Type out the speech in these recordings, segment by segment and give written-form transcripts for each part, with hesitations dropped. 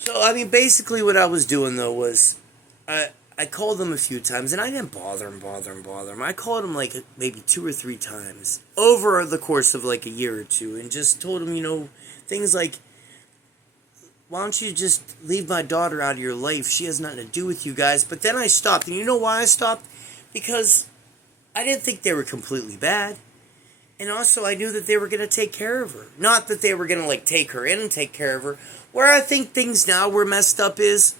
So, I mean, basically what I was doing, though, was I called them a few times, and I didn't bother him. I called him, like, maybe 2 or 3 times over the course of, like, a year or two, and just told him, things like, why don't you just leave my daughter out of your life? She has nothing to do with you guys. But then I stopped, and you know why I stopped? Because I didn't think they were completely bad. And also, I knew that they were going to take care of her. Not that they were going to, like, take her in and take care of her. Where I think things now were messed up is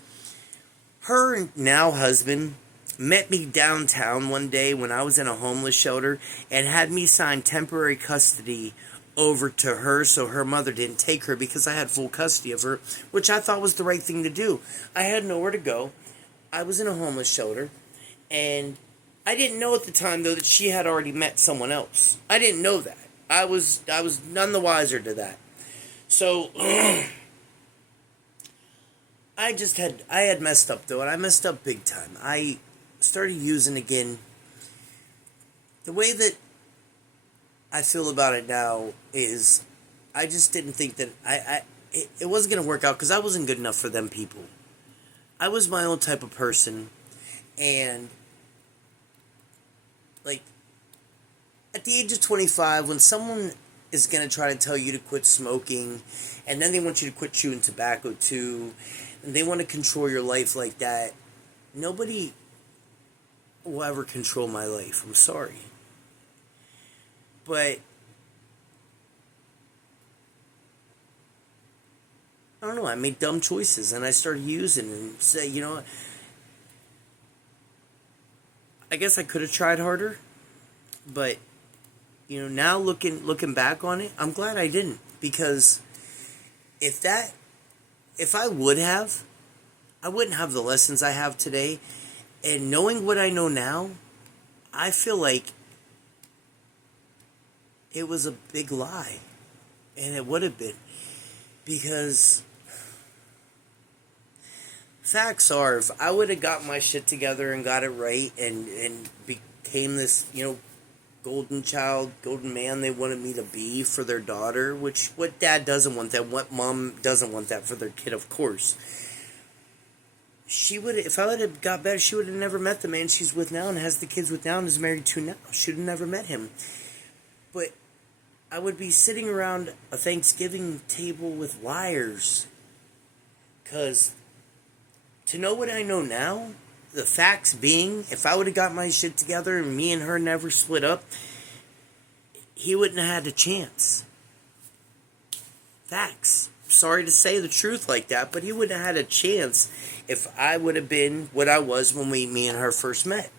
her now husband met me downtown one day when I was in a homeless shelter and had me sign temporary custody over to her so her mother didn't take her because I had full custody of her, which I thought was the right thing to do. I had nowhere to go. I was in a homeless shelter, and I didn't know at the time, though, that she had already met someone else. I didn't know that. I was none the wiser to that. So I had messed up, though, and I messed up big time. I started using again. The way that I feel about it now is I just didn't think that it wasn't going to work out because I wasn't good enough for them people. I was my own type of person, and like, at the age of 25, when someone is going to try to tell you to quit smoking, and then they want you to quit chewing tobacco too, and they want to control your life like that, nobody will ever control my life. I'm sorry. But I don't know, I made dumb choices, and I started using and say, I guess I could have tried harder, but now looking back on it, I'm glad I didn't, because if I would have, I wouldn't have the lessons I have today, and knowing what I know now, I feel like it was a big lie, and it would have been, because facts are, if I would have got my shit together and got it right and became this, golden child, golden man they wanted me to be for their daughter, which, what dad doesn't want that, what mom doesn't want that for their kid, of course. If I would have got better, she would have never met the man she's with now and has the kids with now and is married to now. She would have never met him. But I would be sitting around a Thanksgiving table with liars. Because to know what I know now, the facts being, if I would have got my shit together and me and her never split up, he wouldn't have had a chance. Facts. Sorry to say the truth like that, but he wouldn't have had a chance if I would have been what I was when me and her first met.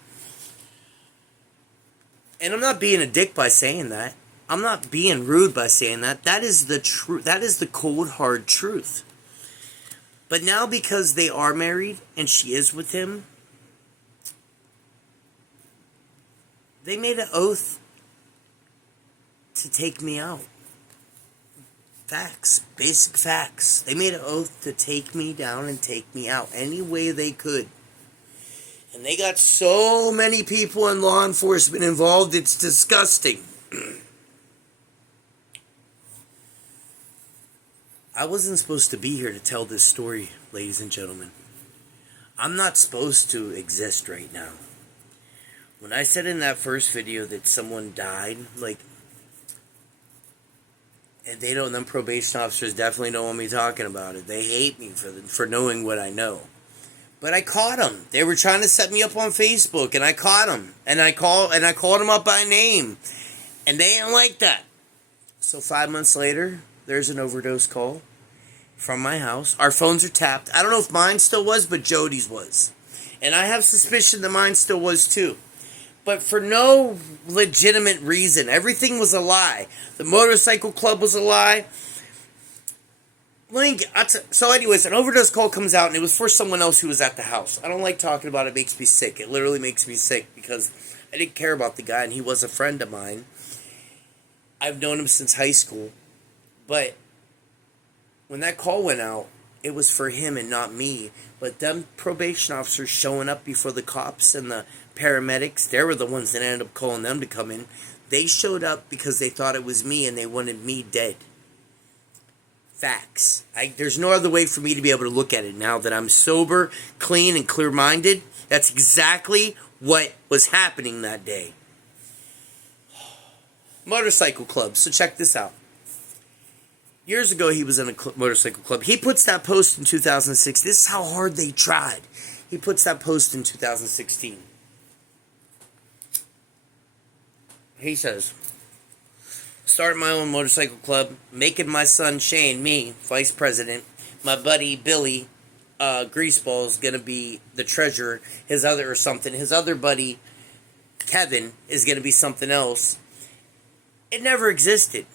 And I'm not being a dick by saying that. I'm not being rude by saying that. That is the truth. That is the cold, hard truth. But now, because they are married and she is with him, they made an oath to take me out. Facts. Basic facts. They made an oath to take me down and take me out any way they could. And they got so many people in law enforcement involved, it's disgusting. I wasn't supposed to be here to tell this story, ladies and gentlemen. I'm not supposed to exist right now. When I said in that first video that someone died, and them probation officers definitely don't want me talking about it. They hate me for knowing what I know. But I caught them. They were trying to set me up on Facebook, and I caught them. And I called them up by name. And they didn't like that. So 5 months later, there's an overdose call from my house. Our phones are tapped. I don't know if mine still was, but Jody's was. And I have suspicion that mine still was too. But for no legitimate reason. Everything was a lie. The motorcycle club was a lie. So anyways, an overdose call comes out, and it was for someone else who was at the house. I don't like talking about it. It makes me sick. It literally makes me sick because I didn't care about the guy, and he was a friend of mine. I've known him since high school. But when that call went out, it was for him and not me. But them probation officers showing up before the cops and the paramedics, they were the ones that ended up calling them to come in. They showed up because they thought it was me and they wanted me dead. Facts. There's no other way for me to be able to look at it now that I'm sober, clean, and clear-minded. That's exactly what was happening that day. Motorcycle club. So check this out. Years ago, he was in a motorcycle club. He puts that post in 2006. This is how hard they tried. He puts that post in 2016. He says, starting my own motorcycle club, making my son Shane, me, vice president, my buddy Billy, Greaseball is going to be the treasurer, his other buddy Kevin is going to be something else. It never existed.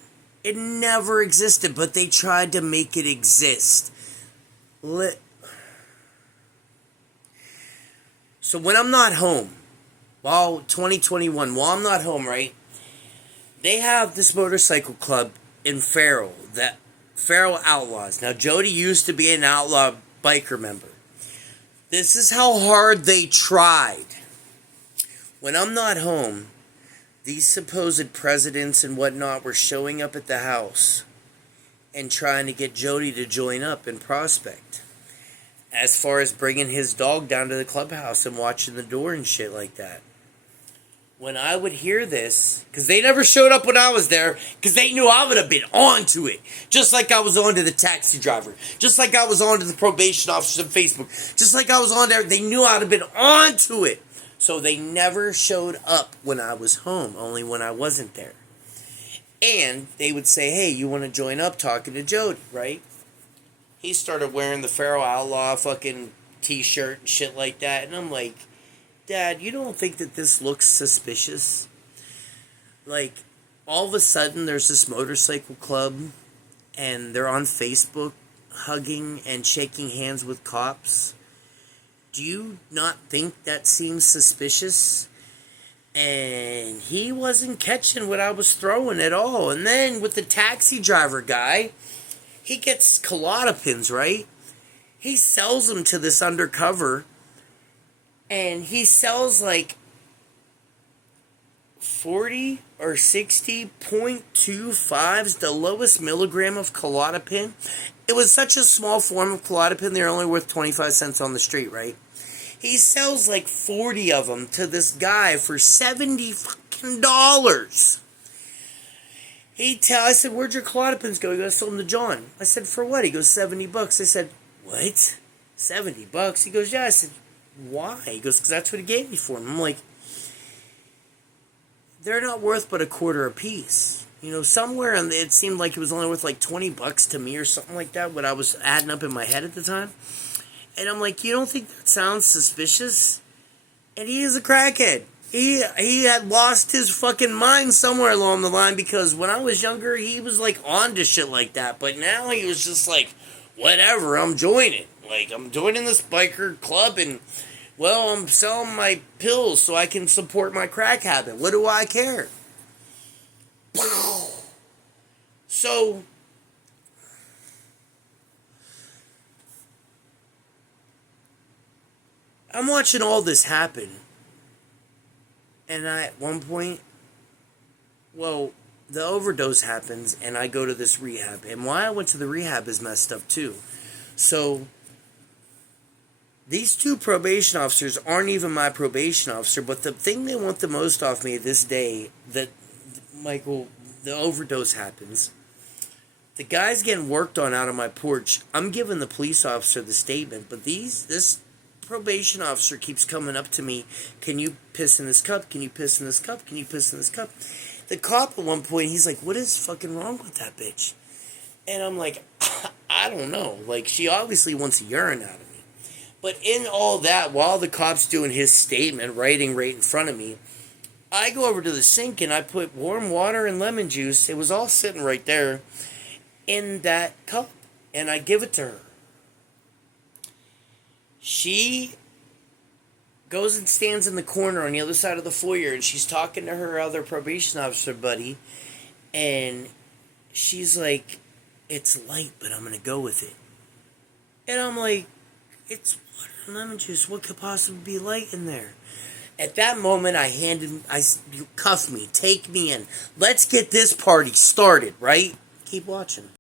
It never existed, but they tried to make it exist. So when I'm not home, 2021, while I'm not home, right, they have this motorcycle club in Farrell, that Farrell Outlaws. Now, Jody used to be an outlaw biker member. This is how hard they tried. When I'm not home, these supposed presidents and whatnot were showing up at the house and trying to get Jody to join up and prospect. As far as bringing his dog down to the clubhouse and watching the door and shit like that. When I would hear this, because they never showed up when I was there, because they knew I would have been on to it. Just like I was on to the taxi driver. Just like I was on to the probation officers on Facebook. Just like I was on there, they knew I'd have been on to it. So they never showed up when I was home, only when I wasn't there. And they would say, hey, you want to join up talking to Jody, right? He started wearing the Farrell Outlaw fucking t-shirt and shit like that. And I'm like, Dad, you don't think that this looks suspicious? Like, all of a sudden there's this motorcycle club and they're on Facebook hugging and shaking hands with cops. Do you not think that seems suspicious? And he wasn't catching what I was throwing at all. And then with the taxi driver guy, he gets colada pins, right? He sells them to this undercover. And he sells like 40 or 60.25s, the lowest milligram of colada pin. It was such a small form of colada pin, they're only worth 25 cents on the street, right? He sells like 40 of them to this guy for $70 fucking dollars. I said, where'd your colada pins go? He goes, I sold them to John. I said, for what? He goes, $70. I said, what? $70? He goes, yeah. I said, why? He goes, because that's what he gave me for them. I'm like, they're not worth but a quarter a piece. You know, somewhere it seemed like it was only worth like $20 to me or something like that, what I was adding up in my head at the time. And I'm like, you don't think that sounds suspicious? And he is a crackhead. He had lost his fucking mind somewhere along the line, because when I was younger, he was like on to shit like that. But now he was just like, whatever, I'm joining. Like, I'm joining this biker club and, well, I'm selling my pills so I can support my crack habit. What do I care? So, I'm watching all this happen. And at one point, well, the overdose happens and I go to this rehab. And why I went to the rehab is messed up too. So, these two probation officers aren't even my probation officer, but the thing they want the most off me this day, that Michael, the overdose happens. The guy's getting worked on out on my porch. I'm giving the police officer the statement, but this probation officer keeps coming up to me. Can you piss in this cup? Can you piss in this cup? Can you piss in this cup? The cop at one point, he's like, what is fucking wrong with that bitch? And I'm like, I don't know. Like, she obviously wants a urine out of me. But in all that, while the cop's doing his statement, writing right in front of me, I go over to the sink and I put warm water and lemon juice. It was all sitting right there in that cup. And I give it to her. She goes and stands in the corner on the other side of the foyer, and she's talking to her other probation officer buddy, and she's like, it's light, but I'm going to go with it. And I'm like, it's water and lemon juice. What could possibly be light in there? At that moment, you cuff me, take me in. Let's get this party started, right? Keep watching.